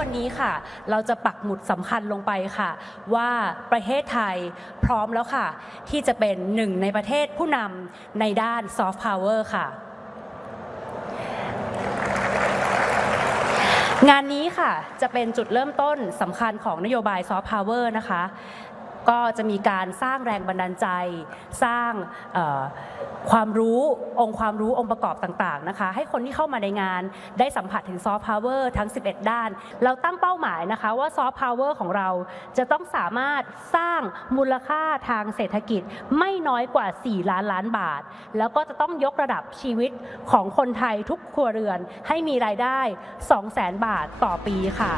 วันี้ค่ะ เราจะปักหมุดสำคัญลงไปค่ะ ว่าประเทศไทยพร้อมแล้วค่ะ ที่จะเป็นหนึ่งในประเทศผู้นำในด้านซอฟต์พาวเวอร์ค่ะงานนี้ค่ะจะเป็นจุดเริ่มต้นสำคัญของนโยบายซอฟต์พาวเวอร์นะคะ ก็จะมีการสร้างแรงบันดาลใจ สร้างความรู้องค์ความรู้องค์ประกอบต่างๆนะคะ ให้คนที่เข้ามาในงานได้สัมผัสถึงซอฟต์พาวเวอร์ทั้ง 11 ด้าน เราตั้งเป้าหมายนะคะว่าซอฟต์พาวเวอร์ของเราจะต้องสามารถสร้างมูลค่าทางเศรษฐกิจไม่น้อยกว่า 4 ล้านล้านบาท แล้วก็จะต้องยกระดับชีวิตของคนไทยทุกครัวเรือนให้มีรายได้ 200,000 บาทต่อปีค่ะ